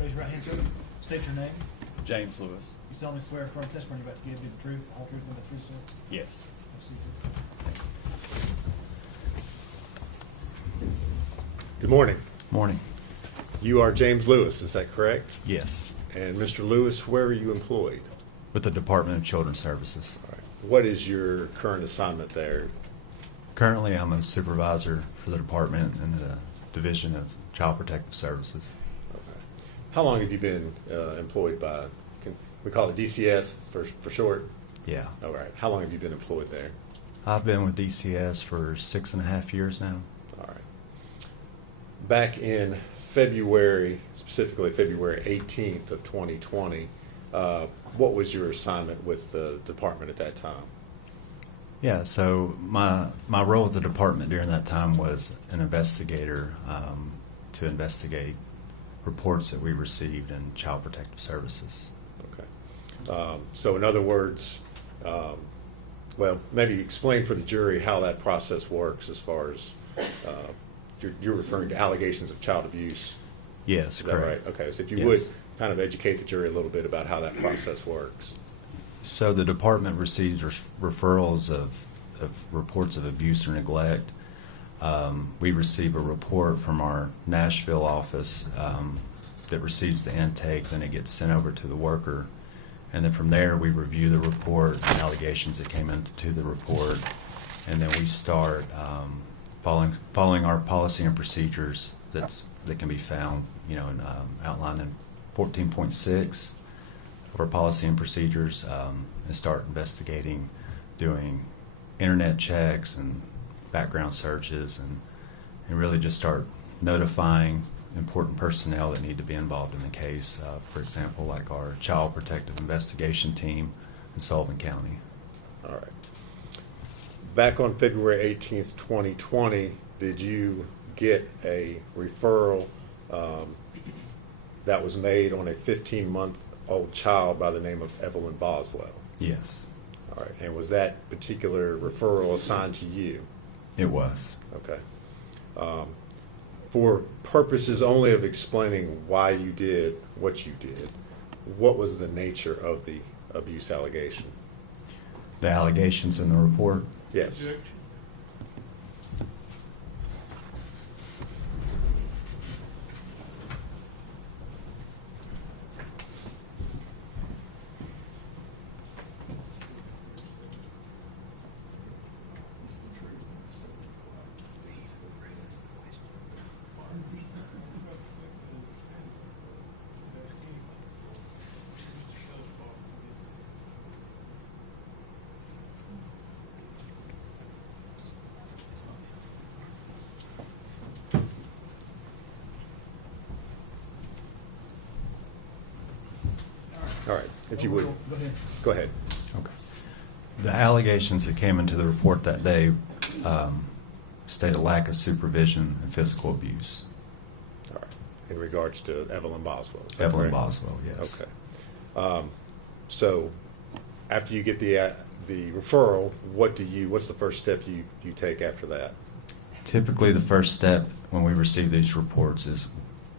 Raise your right hand, sir. State your name. James Lewis. You solemnly swear affirm testimony you're about to give be the truth, the whole truth, and the truth, sir. Yes. Have a seat. Good morning. Morning. You are James Lewis, is that correct? Yes. And Mr. Lewis, where are you employed? With the Department of Children's Services. All right. What is your current assignment there? Currently, I'm a supervisor for the department in the Division of Child Protective Services. Okay. How long have you been employed by, we call it DCS for short? Yeah. All right. How long have you been employed there? I've been with DCS for 6.5 years now. All right. Back in February, specifically February 18th of 2020, what was your assignment with the department at that time? Yeah, so my role at the department during that time was an investigator to investigate reports that we received in Child Protective Services. Okay. So in other words, well, maybe explain for the jury how that process works as far as you're referring to allegations of child abuse. Yes, Is that correct. right? Okay, so if you Yes. would kind of educate the jury a little bit about how that process works. So the department receives referrals of reports of abuse or neglect. We receive a report from our Nashville office that receives the intake, then it gets sent over to the worker. And then from there, we review the report, the allegations that came into the report, and then we start following our policy and procedures that can be found, outlined in 14.6 of our policy and procedures, and start investigating, doing internet checks and background searches, and really just start notifying important personnel that need to be involved in the case. For example, like our Child Protective Investigation Team in Sullivan County. All right. Back on February 18th, 2020, did you get a referral that was made on a 15-month-old child by the name of Evelyn Boswell? Yes, All right. And was that particular referral assigned to you? it was. Okay. For purposes only of explaining why you did what you did, what was the nature of the abuse allegation? The allegations in the report. Yes. All right. If you would, Go ahead. go ahead. Okay. The allegations that came into the report that day state a lack of supervision and physical abuse. All right. In regards to Evelyn Boswell. Is that Evelyn correct? Boswell, yes. Okay. So after you get the referral, what's the first step you take after that? Typically, the first step when we receive these reports is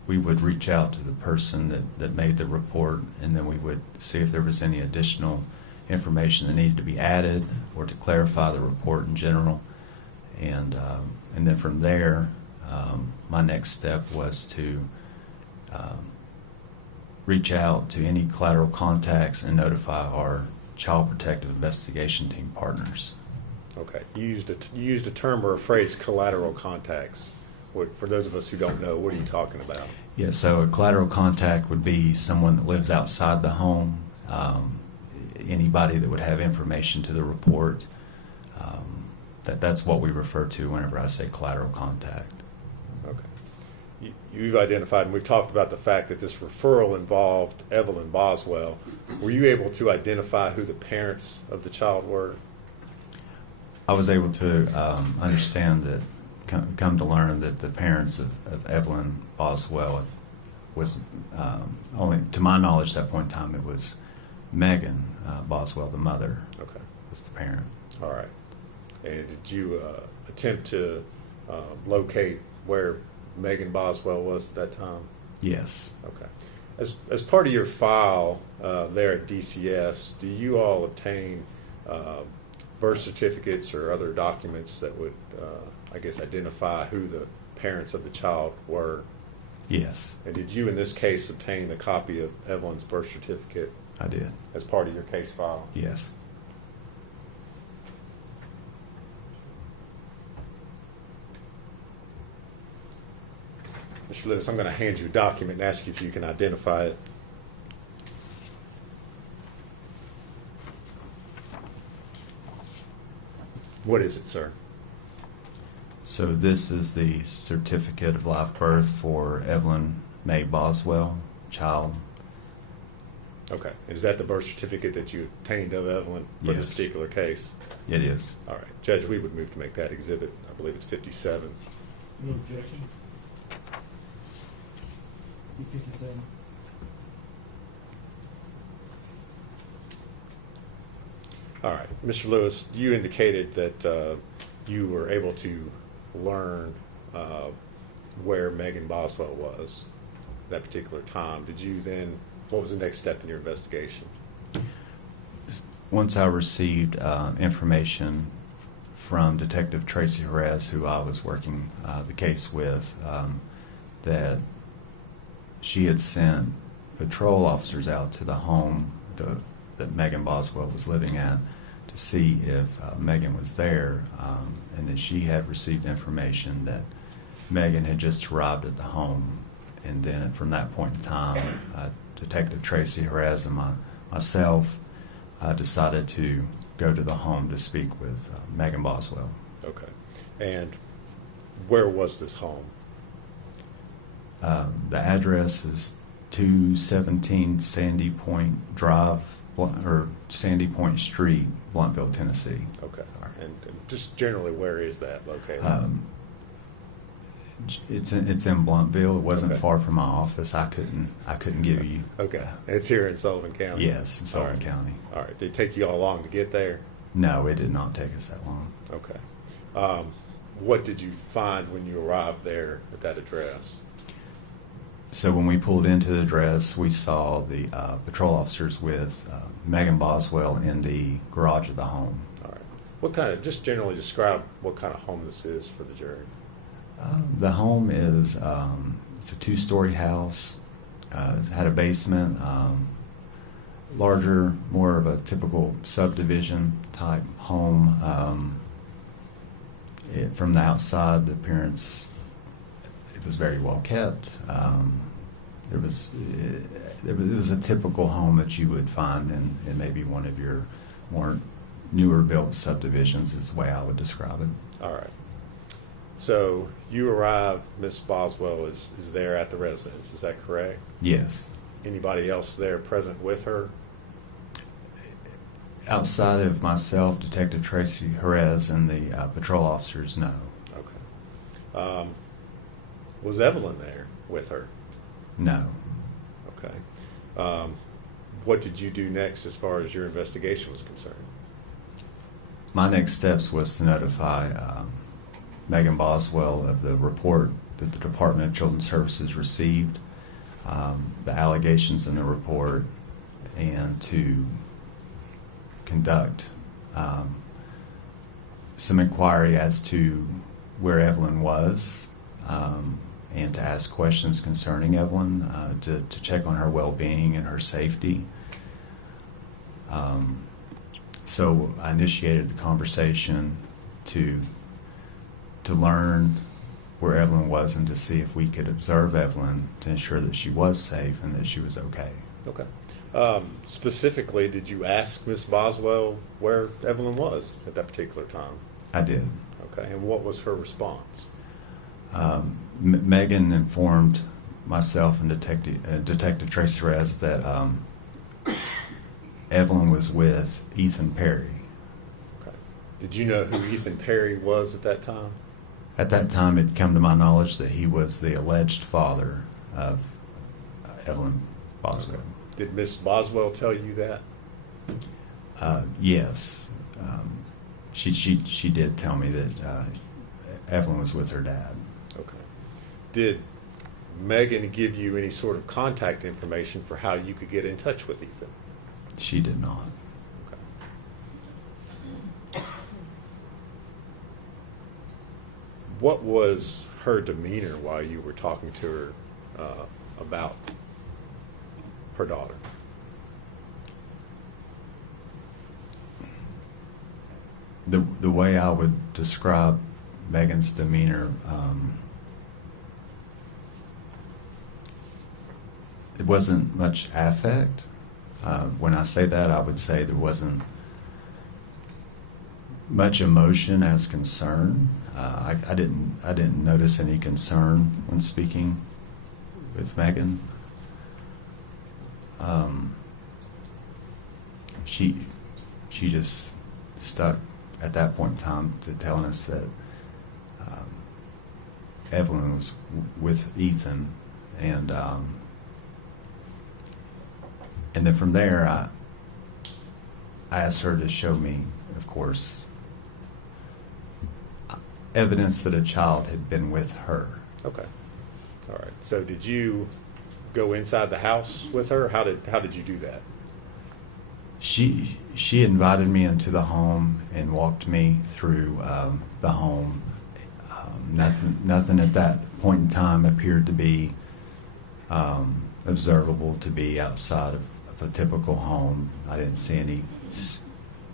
we would reach out to the person that made the report, and then we would see if there was any additional information that needed to be added or to clarify the report in general. And then from there, my next step was to reach out to any collateral contacts and notify our Child Protective Investigation Team partners. Okay. You used a term or a phrase, collateral contacts. For those of us who don't know, what are you talking about? Yeah, so a collateral contact would be someone that lives outside the home, anybody that would have information to the report. That's what we refer to whenever I say collateral contact. Okay. You've identified, and we've talked about the fact that this referral involved Evelyn Boswell. Were you able to identify who the parents of the child were? I was able to understand that, come to learn that the parents of Evelyn Boswell was, only to my knowledge at that point in time, it was Megan Boswell, the mother, Okay. was the parent. All right. And did you attempt to locate where Megan Boswell was at that time? Yes. Okay. As part of your file there at DCS, do you all obtain birth certificates or other documents that would, I guess, identify who the parents of the child were? Yes, And did you, in this case, obtain a copy of Evelyn's birth certificate I did. as part of your case file? Yes. Mr. Lewis, I'm going to hand you a document and ask you if you can identify it. What is it, sir? So this is the certificate of live birth for Evelyn May Boswell, child. Okay. And is that the birth certificate that you obtained of Evelyn for this Yes. particular case? It is. All right. Judge, we would move to make that exhibit. I believe it's 57. No objection? B57. All right. Mr. Lewis, you indicated that you were able to learn where Megan Boswell was at that particular time. Did you then, what was the next step in your investigation? Once I received information from Detective Tracy Jerez, who I was working the case with, that she had sent patrol officers out to the home that Megan Boswell was living at to see if Megan was there, and that she had received information that Megan had just arrived at the home. And then from that point in time, Detective Tracy Jerez and myself decided to go to the home to speak with Megan Boswell. Okay. And where was this home? The address is 217 Sandy Point Drive, or Sandy Point Street, Bluntville, Tennessee. Okay. And just generally, where is that located? It's in Bluntville. It wasn't Okay. far from my office. I couldn't give you. Okay. It's here in Sullivan County? Yes, in Sullivan All right. County. All right. Did it take you all long to get there? No, it did not take us that long. Okay. What did you find when you arrived there at that address? So when we pulled into the address, we saw the patrol officers with Megan Boswell in the garage of the home. All right. What kind of, just generally describe what kind of home this is for the jury. The home is it's a two-story house. It had a basement, larger, more of a typical subdivision type home. From the outside, the appearance, it was very well kept. It was a typical home that you would find in maybe one of your more newer built subdivisions, is the way I would describe it. All right. So you arrive, Miss Boswell is there at the residence, is that correct? Yes. Anybody else there present with her? Outside of myself, Detective Tracy Jerez, and the patrol officers, no. Okay. Was Evelyn there with her? No. Okay. What did you do next as far as your investigation was concerned? My next steps was to notify Megan Boswell of the report that the Department of Children's Services received, the allegations in the report, and to conduct some inquiry as to where Evelyn was, and to ask questions concerning Evelyn, to check on her well-being and her safety. So I initiated the conversation to learn where Evelyn was and to see if we could observe Evelyn to ensure that she was safe and that she was okay. Okay. Specifically, did you ask Miss Boswell where Evelyn was at that particular time? I did. Okay. And what was her response? Megan informed myself and Detective Tracy Jerez that Evelyn was with Ethan Perry. Okay. Did you know who Ethan Perry was at that time? At that time, it had come to my knowledge that he was the alleged father of Evelyn Boswell. Did Miss Boswell tell you that? Yes. She did tell me that Evelyn was with her dad. Okay. Did Megan give you any sort of contact information for how you could get in touch with Ethan? She did not. Okay. What was her demeanor while you were talking to her about her daughter? The way I would describe Megan's demeanor, it wasn't much affect. When I say that, I would say there wasn't much emotion as concern. I didn't notice any concern when speaking with Megan. She just stuck at that point in time to telling us that Evelyn was with Ethan, and then from there I asked her to show me, of course, evidence that a child had been with her. Okay. All right. So did you go inside the house with her? How did you do that? She invited me into the home and walked me through the home. Nothing at that point in time appeared to be observable to be outside of a typical home. I didn't see any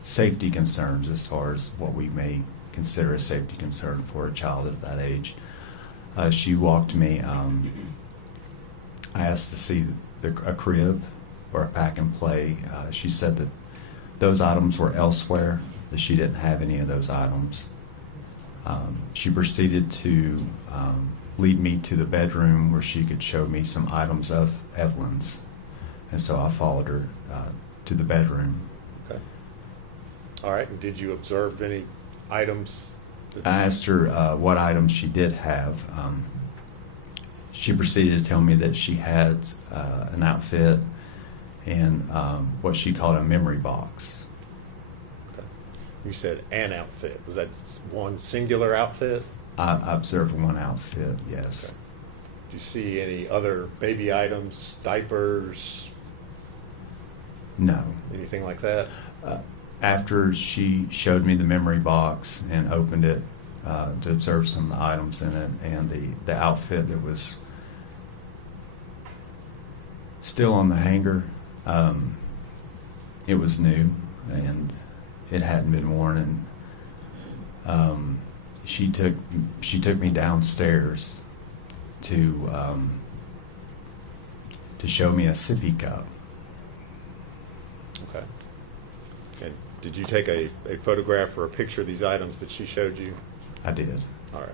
safety concerns as far as what we may consider a safety concern for a child at that age. She walked me. I asked to see a crib or a pack and play. She said that those items were elsewhere, that she didn't have any of those items. She proceeded to lead me to the bedroom where she could show me some items of Evelyn's. And so I followed her to the bedroom. Okay. All right. And did you observe any items? I asked her what items she did have. She proceeded to tell me that she had an outfit and what she called a memory box. Okay. You said an outfit. Was that one singular outfit? I observed one outfit, yes. Okay. Did you see any other baby items, diapers, No. anything like that? After she showed me the memory box and opened it to observe some of the items in it, and the outfit that was still on the hanger, it was new and it hadn't been worn, and she took me downstairs to show me a sippy cup. Okay. And did you take a photograph or a picture of these items that she showed you? I did. All right.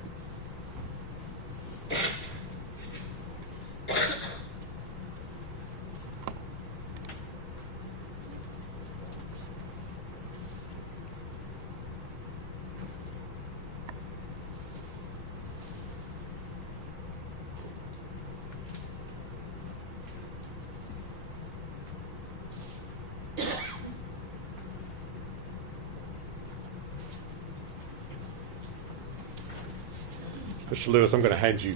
Mr. Lewis, I'm going to hand you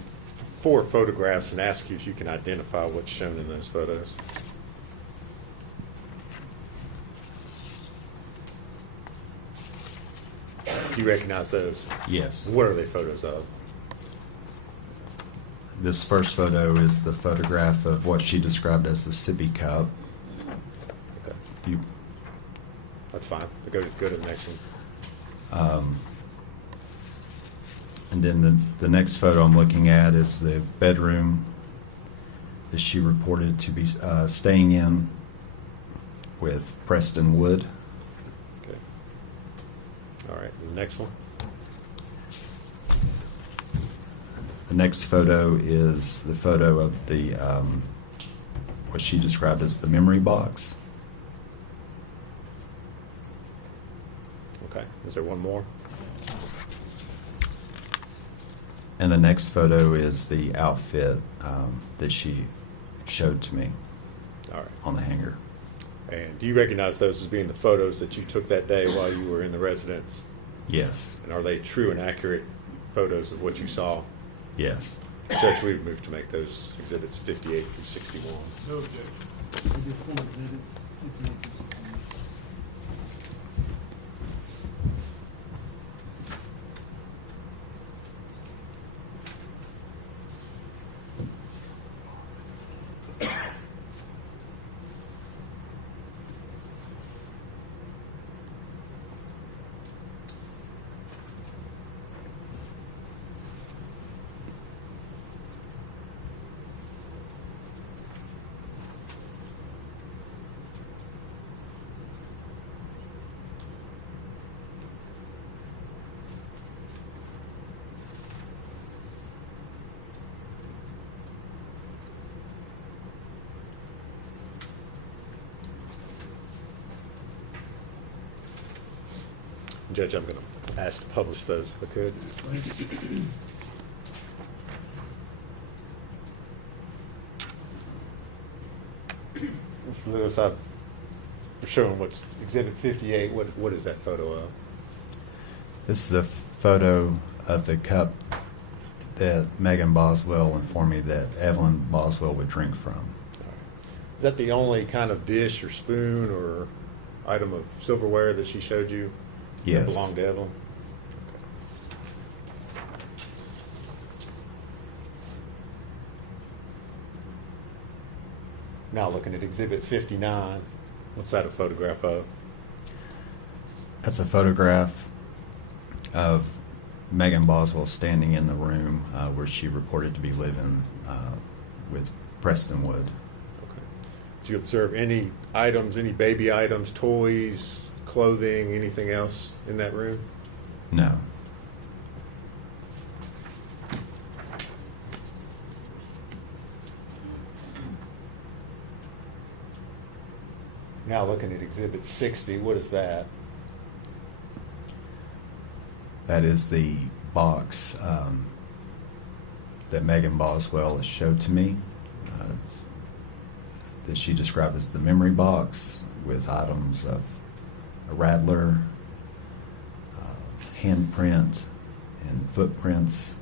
4 photographs and ask you if you can identify what's shown in those photos. Do you recognize those? Yes. What are they photos of? This first photo is the photograph of what she described as the sippy cup. Okay. That's fine. Go to the next one. And then the next photo I'm looking at is the bedroom that she reported to be staying in with Preston Wood. Okay. All right. And the next one. The next photo is the photo of the what she described as the memory box. Okay. Is there one more? And the next photo is the outfit that she showed to me All right. on the hanger. And do you recognize those as being the photos that you took that day while you were in the residence? Yes. And are they true and accurate photos of what you saw? Yes. Judge, we would move to make those exhibits 58 through 61. No objection. We did 4 exhibits, 58 through 61. Judge, I'm going to ask to publish those if I could. Mr. Lewis, I'm showing what's exhibit 58. What is that photo of? This is a photo of the cup that Megan Boswell informed me that Evelyn Boswell would drink from. Is that the only kind of dish or spoon or item of silverware that she showed you? Yes. That belonged to Evelyn? Now looking at exhibit 59, what's that a photograph of? That's a photograph of Megan Boswell standing in the room where she reported to be living with Preston Wood. Okay. Did you observe any items, any baby items, toys, clothing, anything else in that room? No. Now looking at exhibit 60, what is that? That is the box that Megan Boswell showed to me that she described as the memory box with items of a rattler, handprint, and footprints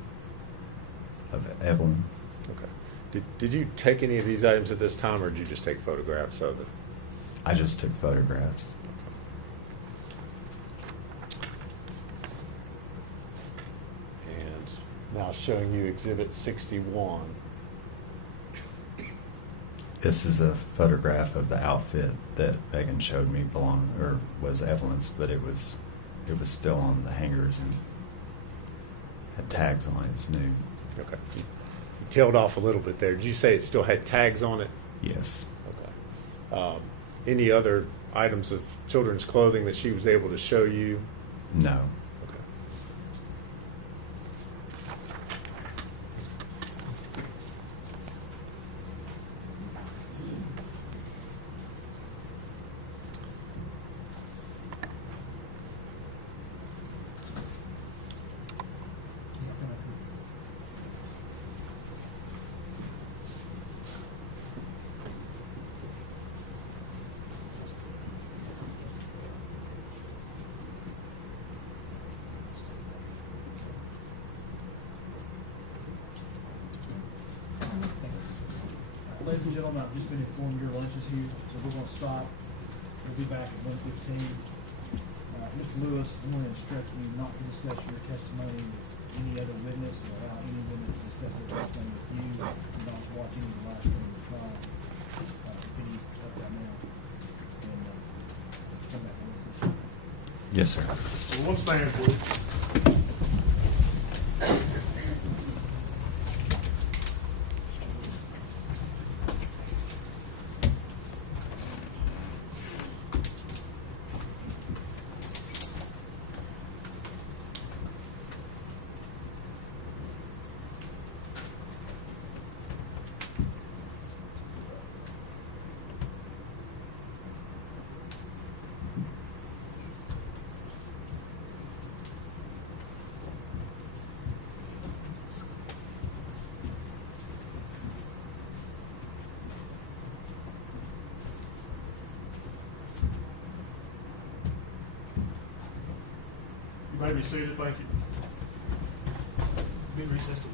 of Evelyn. Okay. Did you take any of these items at this time, or did you just take photographs of it? I just took photographs. And now showing you exhibit 61. This is a photograph of the outfit that Megan showed me was Evelyn's, but it was still on the hangers and had tags on it. It was new. Okay. You tailed off a little bit there. Did you say it still had tags on it? Yes. Okay. Any other items of children's clothing that she was able to show you? No. Okay. Ladies and gentlemen, I've just been informed your lunch is here, so we're going to stop. We'll be back at 1:15. Mr. Lewis, I'm going to instruct you not to discuss your testimony with any other witness, or allow any witness to discuss their testimony with you. And not watch any of the live stream of the trial. Can you let that now? And come back to 1:15. Yes, sir. So one stand, please. You may be seated. Thank you. Be recessed to